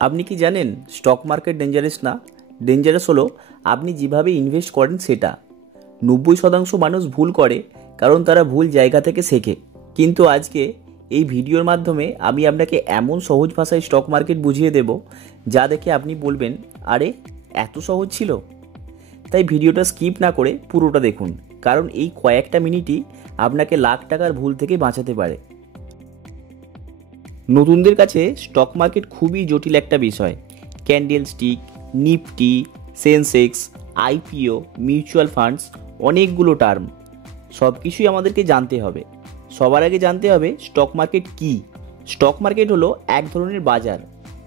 আপনি কি জানেন স্টক মার্কেট ডেঞ্জারাস না? ডেঞ্জারাস হলো আপনি যেভাবে ইনভেস্ট করেন সেটা। 90% মানুষ ভুল করে কারণ তারা ভুল জায়গা থেকে শেখে। কিন্তু আজকে এই ভিডিওর মাধ্যমে আমি আপনাকে এমন সহজ ভাষায় স্টক মার্কেট বুঝিয়ে দেব যা দেখে আপনি বলবেন, আরে এত সহজ ছিল। তাই ভিডিওটা স্কিপ না করে পুরোটা দেখুন, কারণ এই কয়েকটা মিনিটই আপনাকে লাখ টাকার ভুল থেকে বাঁচাতে পারে। নতুনদের কাছে স্টক মার্কেট খুবই জটিল একটা বিষয়। Candle stick, Nifty, Sensex, IPO, mutual funds, অনেকগুলো টার্ম, সব কিছুই আমাদেরকে জানতে হবে। সবার আগে জানতে হবে স্টক মার্কেট কী। স্টক মার্কেট হলো এক ধরনের বাজার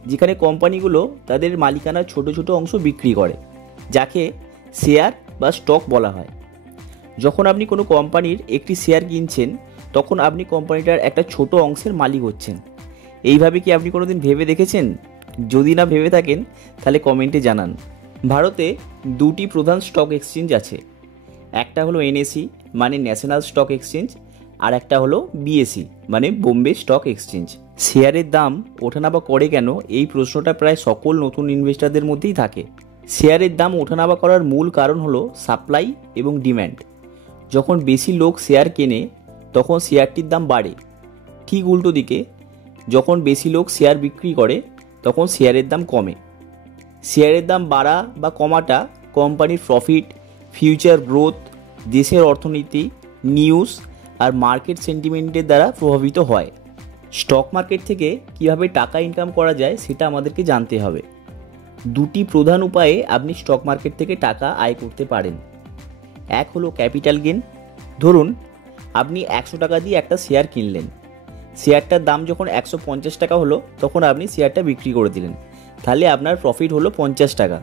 যেখানে কোম্পানিগুলো তাদের মালিকানার ছোট ছোট অংশ বিক্রি করে, যাকে শেয়ার বা স্টক বলা হয়। যখন আপনি কোনো কোম্পানির একটি শেয়ার কিনছেন, তখন আপনি কোম্পানিটার একটা ছোট অংশের মালিক হচ্ছেন। এইভাবে কি আপনি কোনোদিন ভেবে দেখেছেন? যদি না ভেবে থাকেন তাহলে কমেন্টে জানান। ভারতে দুটি প্রধান স্টক এক্সচেঞ্জ আছে। একটা হলো এনএসই মানে ন্যাশনাল স্টক এক্সচেঞ্জ, আর একটা হলো বিএসই মানে বোম্বে স্টক এক্সচেঞ্জ। শেয়ারের দাম ওঠানামা করে কেন, এই প্রশ্নটা প্রায় সকল নতুন ইনভেস্টরদের মধ্যেই থাকে। শেয়ারের দাম ওঠানামা করার মূল কারণ হলো সাপ্লাই এবং ডিম্যান্ড। যখন বেশি লোক শেয়ার কেনে তখন শেয়ারটির দাম বাড়ে। ঠিক উল্টো দিকে, যখন বেশি লোক শেয়ার বিক্রি করে তখন শেয়ারের দাম কমে। শেয়ারের দাম বাড়া বা কমাটা কোম্পানির প্রফিট, ফিউচার গ্রোথ, দেশের অর্থনীতি, নিউজ আর মার্কেট সেন্টিমেন্টের দ্বারা প্রভাবিত হয়। স্টক মার্কেট থেকে কিভাবে টাকা ইনকাম করা যায় সেটা আমাদেরকে জানতে হবে। দুটি প্রধান উপায়ে আপনি স্টক মার্কেট থেকে টাকা আয় করতে পারেন। এক হলো ক্যাপিটাল গেন। ধরুন আপনি 100 টাকা দিয়ে একটা শেয়ার কিনলেন। শেয়ারটার দাম যখন 150 টাকা হলো তখন আপনি শেয়ারটা বিক্রি করে দিলেন, তাহলে আপনার প্রফিট হলো 50 টাকা।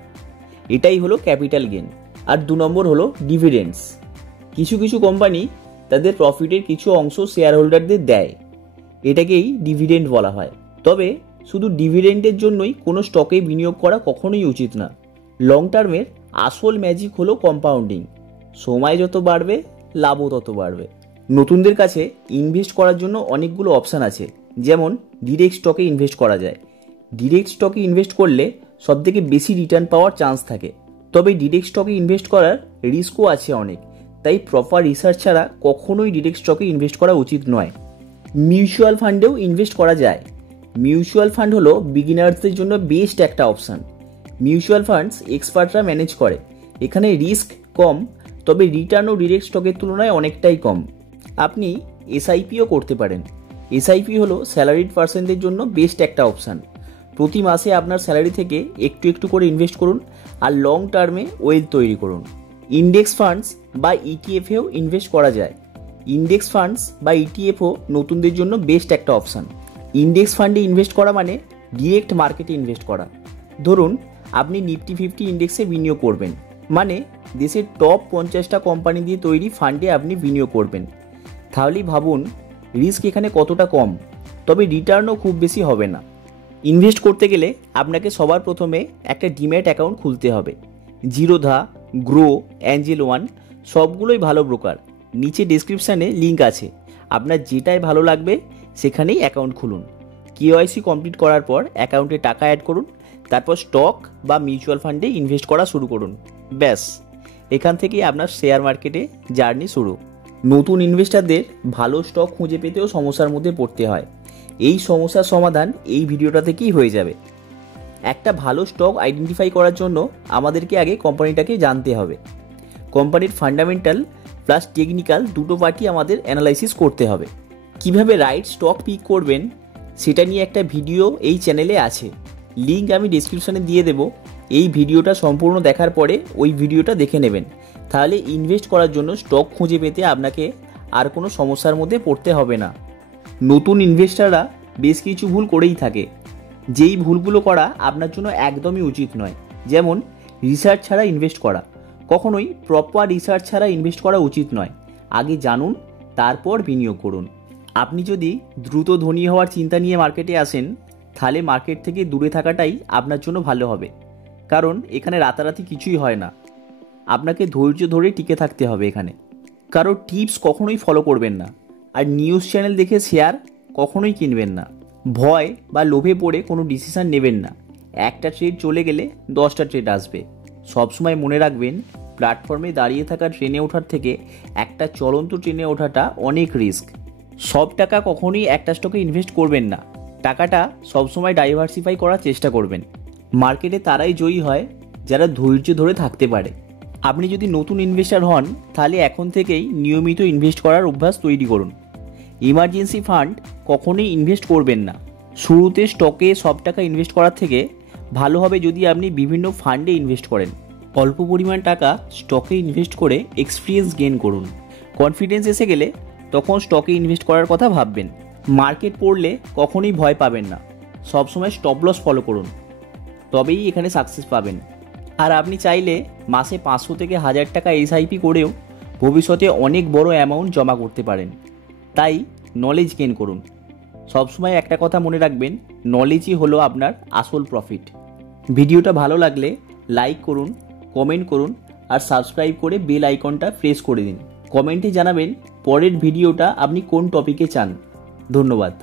এটাই হলো ক্যাপিটাল গেন। আর 2 নম্বর হলো ডিভিডেন্ডস। কিছু কিছু কোম্পানি তাদের প্রফিটের কিছু অংশ শেয়ার হোল্ডারদের দেয়, এটাকেই ডিভিডেন্ড বলা হয়। তবে শুধু ডিভিডেন্ডের জন্যই কোনো স্টকে বিনিয়োগ করা কখনোই উচিত না। লং টার্মের আসল ম্যাজিক হলো কম্পাউন্ডিং। সময় যত বাড়বে লাভও তত বাড়বে। নতুনদের কাছে ইনভেস্ট করার জন্য অনেকগুলো অপশান আছে। যেমন ডিরেক্ট স্টকে ইনভেস্ট করা যায়। ডিরেক্ট স্টকে ইনভেস্ট করলে সবথেকে বেশি রিটার্ন পাওয়ার চান্স থাকে। তবে ডিরেক্ট স্টকে ইনভেস্ট করার রিস্কও আছে অনেক, তাই প্রপার রিসার্চ ছাড়া কখনোই ডিরেক্ট স্টকে ইনভেস্ট করা উচিত নয়। মিউচুয়াল ফান্ডেও ইনভেস্ট করা যায়। মিউচুয়াল ফান্ড হলো বিগিনার্সদের জন্য বেস্ট একটা অপশান। মিউচুয়াল ফান্ডস এক্সপার্টরা ম্যানেজ করে। এখানে রিস্ক কম, তবে রিটার্নও ডিরেক্ট স্টকের তুলনায় অনেকটাই কম। আপনি এসআইপিও করতে পারেন। এসআইপি হলো স্যালারিড পার্সনদের জন্য বেস্ট একটা অপশান। প্রতি মাসে আপনার স্যালারি থেকে একটু একটু করে ইনভেস্ট করুন আর লং টার্মে ওয়েলথ তৈরি করুন। ইন্ডেক্স ফান্ডস বা ইটিএফেও ইনভেস্ট করা যায়। ইন্ডেক্স ফান্ডস বা ইটিএফও নতুনদের জন্য বেস্ট একটা অপশান। ইন্ডেক্স ফান্ডে ইনভেস্ট করা মানে ডিরেক্ট মার্কেটে ইনভেস্ট করা। ধরুন আপনি নিফটি 50 ইন্ডেক্সে বিনিয়োগ করবেন, মানে দেশের টপ 50টা কোম্পানি দিয়ে তৈরি ফান্ডে আপনি বিনিয়োগ করবেন। তাহলেই ভাবুন রিস্ক এখানে কতটা কম, তবে রিটার্নও খুব বেশি হবে না। ইনভেস্ট করতে গেলে আপনাকে সবার প্রথমে একটা ডিম্যাট অ্যাকাউন্ট খুলতে হবে। জিরোধা, গ্রো, অ্যাঞ্জেল ওয়ান সবগুলোই ভালো ব্রোকার। নিচে ডেসক্রিপশানে লিঙ্ক আছে, আপনার যেটাই ভালো লাগবে সেখানেই অ্যাকাউন্ট খুলুন। কেওয়াইসি কমপ্লিট করার পর অ্যাকাউন্টে টাকা অ্যাড করুন, তারপর স্টক বা মিউচুয়াল ফান্ডে ইনভেস্ট করা শুরু করুন। ব্যাস, এখান থেকেই আপনার শেয়ার মার্কেটে জার্নি শুরু। নতুন ইনভেস্টারদের ভালো স্টক খুঁজে পেতেও সমস্যার মধ্যে পড়তে হয়। এই সমস্যার সমাধান এই ভিডিওটা থেকেই হয়ে যাবে। একটা ভালো স্টক আইডেন্টিফাই করার জন্য আমাদেরকে আগে কোম্পানিটাকে জানতে হবে। কোম্পানির ফান্ডামেন্টাল প্লাস টেকনিক্যাল দুটো পার্টি আমাদের অ্যানালাইসিস করতে হবে। কিভাবে রাইট স্টক পিক করবেন সেটা নিয়ে একটা ভিডিও এই চ্যানেলে আছে, লিঙ্ক আমি ডেসক্রিপশানে দিয়ে দেব। এই ভিডিওটা সম্পূর্ণ দেখার পরে ওই ভিডিওটা দেখে নেবেন, তাহলে ইনভেস্ট করার জন্য স্টক খুঁজে পেতে আপনাকে আর কোনো সমস্যার মধ্যে পড়তে হবে না। নতুন ইনভেস্টাররা বেশ কিছু ভুল করেই থাকে, যেই ভুলগুলো করা আপনার জন্য একদমই উচিত নয়। যেমন রিসার্চ ছাড়া ইনভেস্ট করা। কখনোই প্রপার রিসার্চ ছাড়া ইনভেস্ট করা উচিত নয়। আগে জানুন, তারপর বিনিয়োগ করুন। আপনি যদি দ্রুত ধনী হওয়ার চিন্তা নিয়ে মার্কেটে আসেন, তাহলে মার্কেট থেকে দূরে থাকাটাই আপনার জন্য ভালো হবে, কারণ এখানে রাতারাতি কিছুই হয় না। আপনাকে ধৈর্য ধরে টিকে থাকতে হবে এখানে। কারো টিপস কখনোই ফলো করবেন না, আর নিউজ চ্যানেল দেখে শেয়ার কখনোই কিনবেন না। ভয় বা লোভে পড়ে কোনো ডিসিশন নেবেন না। একটা ট্রেড চলে গেলে 10টা ট্রেড আসবে। সবসময় মনে রাখবেন, প্ল্যাটফর্মে দাঁড়িয়ে থাকা ট্রেনে ওঠার থেকে একটা চলন্ত ট্রেনে ওঠাটা অনেক রিস্ক। সব টাকা কখনোই একটা স্টকে ইনভেস্ট করবেন না, টাকাটা সবসময় ডাইভার্সিফাই করার চেষ্টা করবেন। মার্কেটে তারাই জয়ী হয় যারা ধৈর্য ধরে থাকতে পারে। আপনি যদি নতুন ইনভেস্টর হন, তাহলে এখন থেকেই নিয়মিত ইনভেস্ট করার অভ্যাস তৈরি করুন। ইমার্জেন্সি ফান্ড কখনোই ইনভেস্ট করবেন না। শুরুতে স্টকে সব টাকা ইনভেস্ট করার থেকে ভালো হবে যদি আপনি বিভিন্ন ফান্ডে ইনভেস্ট করেন। অল্প পরিমাণ টাকা স্টকে ইনভেস্ট করে এক্সপিরিয়েন্স গেইন করুন। কনফিডেন্স এসে গেলে তখন স্টকে ইনভেস্ট করার কথা ভাববেন। মার্কেট পড়লে কখনোই ভয় পাবেন না, সবসময় স্টপ লস ফলো করুন, তবেই এখানে সাকসেস পাবেন। আর আপনি চাইলে মাসে 500 থেকে 1000 টাকা এসআইপি করেও ভবিষ্যতে অনেক বড় অ্যামাউন্ট জমা করতে পারেন। তাই নলেজ গেইন করুন। সবসময় একটা কথা মনে রাখবেন, নলেজই হলো আপনার আসল প্রফিট। ভিডিওটা ভালো লাগলে লাইক করুন, কমেন্ট করুন আর সাবস্ক্রাইব করে বেল আইকনটা প্রেস করে দিন। কমেন্টে জানাবেন পরের ভিডিওটা আপনি কোন টপিকে চান। ধন্যবাদ।